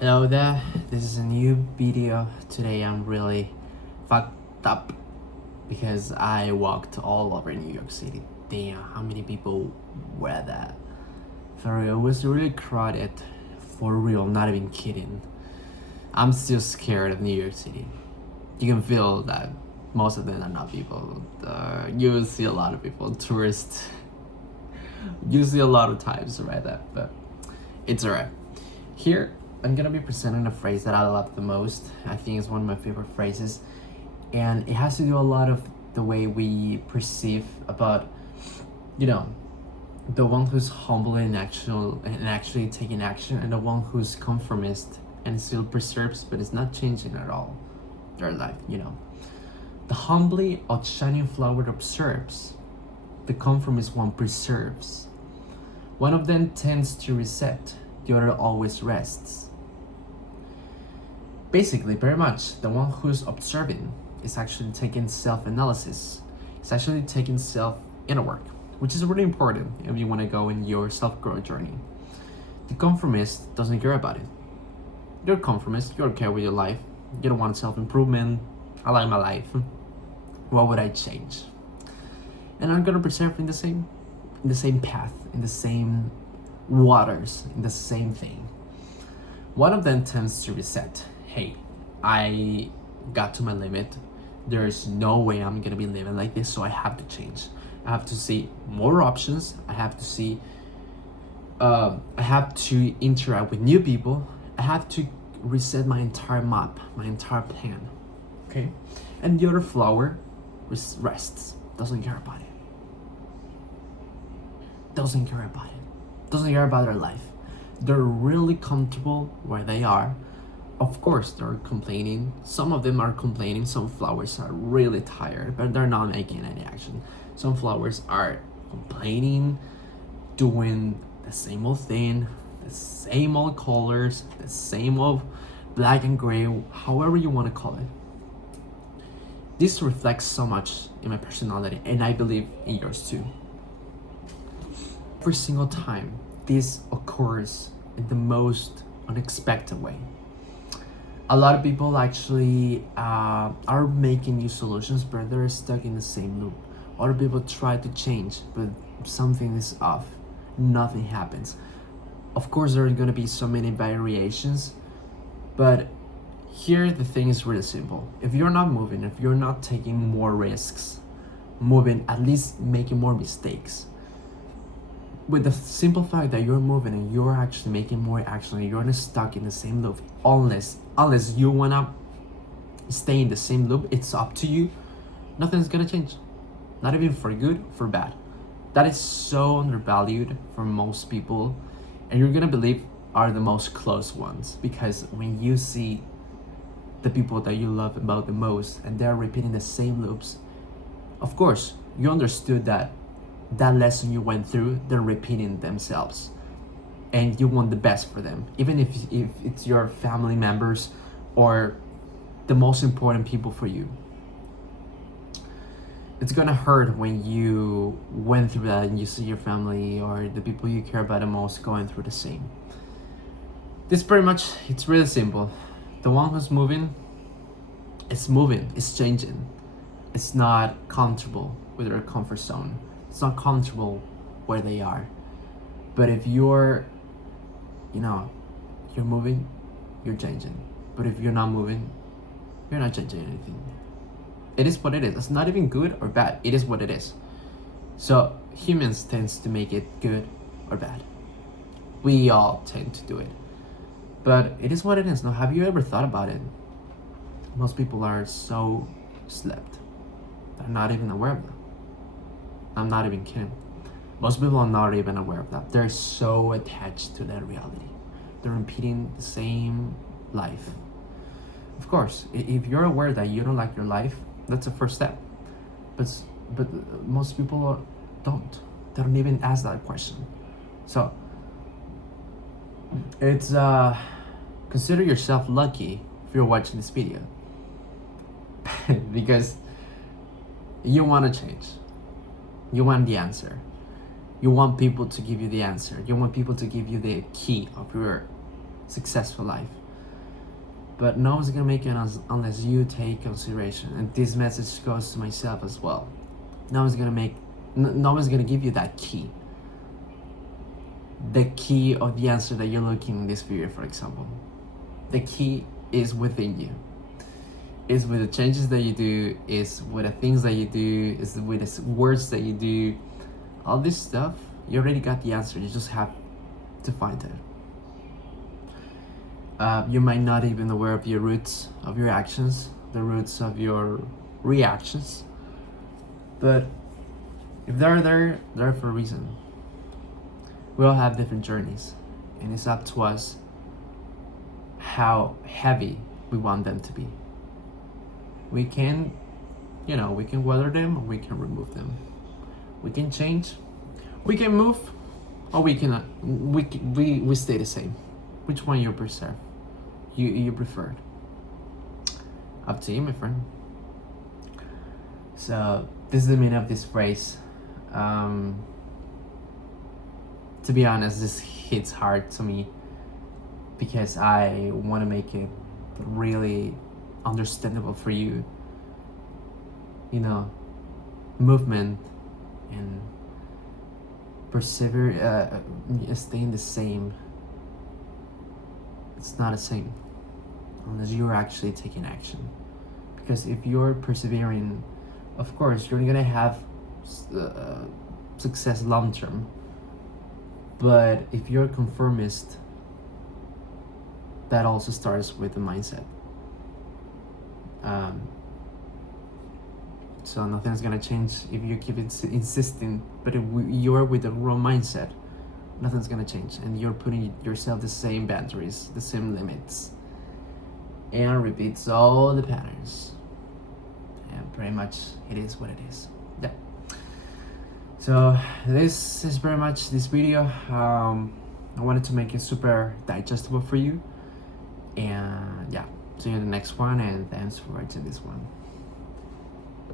Hello there, this is a new video. Today I'm really fucked up because I walked all over New York City. Damn, how many people were there? For real, it was really crowded. For real, not even kidding. I'm still scared of New York City. You can feel that most of them are not people. You see a lot of people, tourists. You see a lot of times right there, but it's alright. Here, I'm gonna be presenting a phrase that I love the most. I think it's one of my favorite phrases, and it has to do a lot of the way we perceive about, you know, the one who's humble and actually taking action, and the one who's conformist and still preserves, but is not changing at all their life. The humbly outshining flower observes, the conformist one preserves. One of them tends to reset, the other always rests. Basically, very much, the one who's observing is actually taking self-analysis. It's actually taking self-inner work, which is really important if you want to go in your self-growth journey. The conformist doesn't care about it. You're a conformist, you don't care with your life. You don't want self-improvement. I like my life. What would I change? And I'm gonna preserve in the same path, in the same waters, in the same thing. One of them tends to reset. Hey, I got to my limit. There's no way I'm gonna be living like this, so I have to change. I have to see more options. I have to interact with new people. I have to reset my entire map, my entire plan. Okay? And the other flower rests, doesn't care about it. Doesn't care about their life. They're really comfortable where they are. Of course, they're complaining. Some of them are complaining. Some flowers are really tired, but they're not making any action. Some flowers are complaining, doing the same old thing, the same old colors, the same old black and gray, however you want to call it. This reflects so much in my personality, and I believe in yours too. Every single time this occurs in the most unexpected way. A lot of people actually are making new solutions, but they're stuck in the same loop. Other people try to change, but something is off. Nothing happens. Of course, there are going to be so many variations, but here the thing is really simple. If you're not moving, if you're not taking more risks, moving, at least making more mistakes, with the simple fact that you're moving and you're actually making more action and you're not stuck in the same loop, unless you wanna stay in the same loop, it's up to you. Nothing's gonna change, not even for good, for bad. That is so undervalued for most people, and you're gonna believe are the most close ones, because when you see the people that you love about the most and they're repeating the same loops, of course you understood that lesson you went through, they're repeating themselves, and you want the best for them, even if it's your family members or the most important people for you. It's gonna hurt when you went through that and you see your family or the people you care about the most going through the same. This pretty much, it's really simple. The one who's moving, it's changing. It's not comfortable with their comfort zone. It's not comfortable where they are. But if you're moving, you're changing. But if you're not moving, you're not changing anything. It is what it is. It's not even good or bad. It is what it is. So humans tends to make it good or bad. We all tend to do it. But it is what it is. Now, have you ever thought about it? Most people are so slept. They're not even aware of that. I'm not even kidding. Most people are not even aware of that. They're so attached to that reality. They're repeating the same life. Of course, if you're aware that you don't like your life, that's the first step. But most people don't. They don't even ask that question. So it's consider yourself lucky if you're watching this video, because you want to change. You want the answer. You want people to give you the answer. You want people to give you the key of your successful life. but no one's gonna make it unless you take consideration. And this message goes to myself as well. No one's gonna give you that key. The key of the answer that you're looking in this video, for example. The key is within you. Is with the changes that you do, is with the things that you do, is with the words that you do. All this stuff, you already got the answer. You just have to find it. You might not even be aware of your roots of your actions, the roots of your reactions, but if they're there, they're for a reason. We all have different journeys, and it's up to us how heavy we want them to be. We can, we can weather them, or we can remove them. We can change, we can move, or we cannot. We stay the same. Which one you prefer? You preferred? Up to you, my friend. So this is the meaning of this phrase. To be honest, this hits hard to me because I want to make it really understandable for you. Movement and persevere, staying the same. It's not the same unless you're actually taking action. Because if you're persevering, of course, you're gonna have success long term. But if you're a conformist, that also starts with the mindset. So nothing's gonna change if you keep insisting, but if you're with the wrong mindset, nothing's gonna change, and you're putting yourself the same boundaries, the same limits, and repeats all the patterns. And pretty much it is what it is. Yeah. So this is pretty much this video. I wanted to make it super digestible for you, and yeah, see you in the next one, and thanks for watching this one.